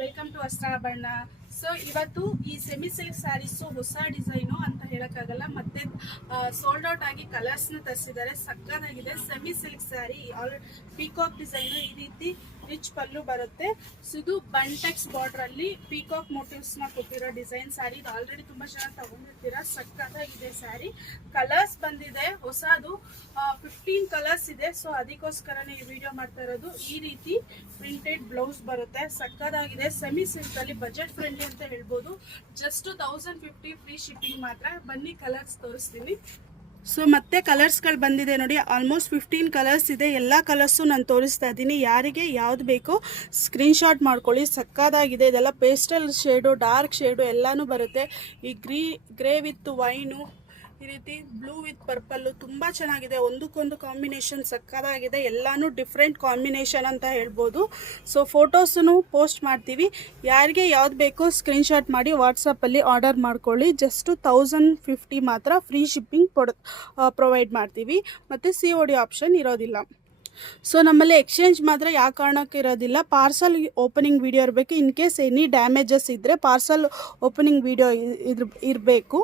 Welcome to ವಸ್ತ್ರಾಭರಣ. So ಇವತ್ತು ಈ semi silk saris ಹೊಸ ಡಿಸೈನು ಅಂತ ಹೇಳಕ್ಕಾಗಲ್ಲ, ಮತ್ತೆ ಸೋಲ್ಡ್ ಔಟ್ ಆಗಿ ಕಲರ್ಸ್ನ ತರಿಸಿದ್ದಾರೆ. ಸಕ್ಕತ್ತಾಗಿದೆ semi silk sari, peacock design, ಈ ರೀತಿ ರಿಚ್ ಪಲ್ಲು ಬರುತ್ತೆ. ಇದು ಬಂಟೆಕ್ಸ್ ಬಾರ್ಡರ್ ಅಲ್ಲಿ ಪೀಕಾಕ್ ಮೋಟಿವ್ಸ್ ನ ಕೊಟ್ಟಿರೋ ಡಿಸೈನ್ ಸ್ಯಾರಿ. ಇದು ಆಲ್ರೆಡಿ ತುಂಬಾ ಚೆನ್ನಾಗಿ ತಗೊಂಡಿರ್ತೀರಾ. ಸಕ್ಕತ್ತಾಗಿದೆ ಸ್ಯಾರಿ. ಕಲರ್ಸ್ ಬಂದಿದೆ ಹೊಸದು, 15 ಕಲರ್ಸ್ ಇದೆ. ಸೊ ಅದಕ್ಕೋಸ್ಕರನೇ ಈ ವಿಡಿಯೋ ಮಾಡ್ತಾ ಇರೋದು. ಈ ರೀತಿ ಪ್ರಿಂಟೆಡ್ ಬ್ಲೌಸ್ ಬರುತ್ತೆ. ಸಕ್ಕತ್ತಾಗಿದೆ. ಸೆಮಿ ಸಿಲ್ಕ್ ಅಲ್ಲಿ ಬಜೆಟ್ ಫ್ರೆಂಡ್ಲಿ ಅಂತ ಹೇಳ್ಬೋದು. ಜಸ್ಟ್ 1050 ಫ್ರೀ ಶಿಪ್ಪಿಂಗ್ ಮಾತ್ರ. ಬನ್ನಿ ಕಲರ್ಸ್ ತೋರಿಸ್ತೀನಿ. ಸೊ ಮತ್ತೆ ಕಲರ್ಸ್ಗಳು ಬಂದಿದೆ ನೋಡಿ. ಆಲ್ಮೋಸ್ಟ್ 15 ಕಲರ್ಸ್ ಇದೆ. ಎಲ್ಲ ಕಲರ್ಸು ನಾನು ತೋರಿಸ್ತಾ ಇದ್ದೀನಿ. ಯಾರಿಗೆ ಯಾವ್ದು ಬೇಕೋ ಸ್ಕ್ರೀನ್ಶಾಟ್ ಮಾಡ್ಕೊಳ್ಳಿ. ಸಕ್ಕತ್ತಾಗಿದೆ. ಇದೆಲ್ಲ ಪೇಸ್ಟಲ್ ಶೇಡು, ಡಾರ್ಕ್ ಶೇಡು ಎಲ್ಲಾನು ಬರುತ್ತೆ. ಈ ಗ್ರೇ ವಿತ್ ವೈನು, ಈ ರೀತಿ ಬ್ಲೂ ವಿತ್ ಪರ್ಪಲ್ಲು ತುಂಬ ಚೆನ್ನಾಗಿದೆ. ಒಂದಕ್ಕೊಂದು ಕಾಂಬಿನೇಷನ್ ಸಕ್ಕತ್ತಾಗಿದೆ. ಎಲ್ಲಾನು ಡಿಫ್ರೆಂಟ್ ಕಾಂಬಿನೇಷನ್ ಅಂತ ಹೇಳ್ಬೋದು. ಸೊ ಫೋಟೋಸನ್ನು ಪೋಸ್ಟ್ ಮಾಡ್ತೀವಿ. ಯಾರಿಗೆ ಯಾವ್ದು ಬೇಕೋ ಸ್ಕ್ರೀನ್ಶಾಟ್ ಮಾಡಿ ವಾಟ್ಸಪ್ಪಲ್ಲಿ ಆರ್ಡರ್ ಮಾಡ್ಕೊಳ್ಳಿ. ಜಸ್ಟು 1050 ಮಾತ್ರ ಫ್ರೀ ಶಿಪ್ಪಿಂಗ್ ಪ್ರೊವೈಡ್ ಮಾಡ್ತೀವಿ. ಮತ್ತು COD ಆಪ್ಷನ್ ಇರೋದಿಲ್ಲ. ಸೊ ನಮ್ಮಲ್ಲಿ ಎಕ್ಸ್ಚೇಂಜ್ ಮಾತ್ರ ಯಾವ ಕಾರಣಕ್ಕೆ ಇರೋದಿಲ್ಲ. ಪಾರ್ಸಲ್ ಓಪನಿಂಗ್ ವಿಡಿಯೋ ಇರಬೇಕು. ಇನ್ ಕೇಸ್ ಎನಿ ಡ್ಯಾಮೇಜಸ್ ಇದ್ದರೆ ಪಾರ್ಸಲ್ ಓಪನಿಂಗ್ ವಿಡಿಯೋ ಇರಬೇಕು.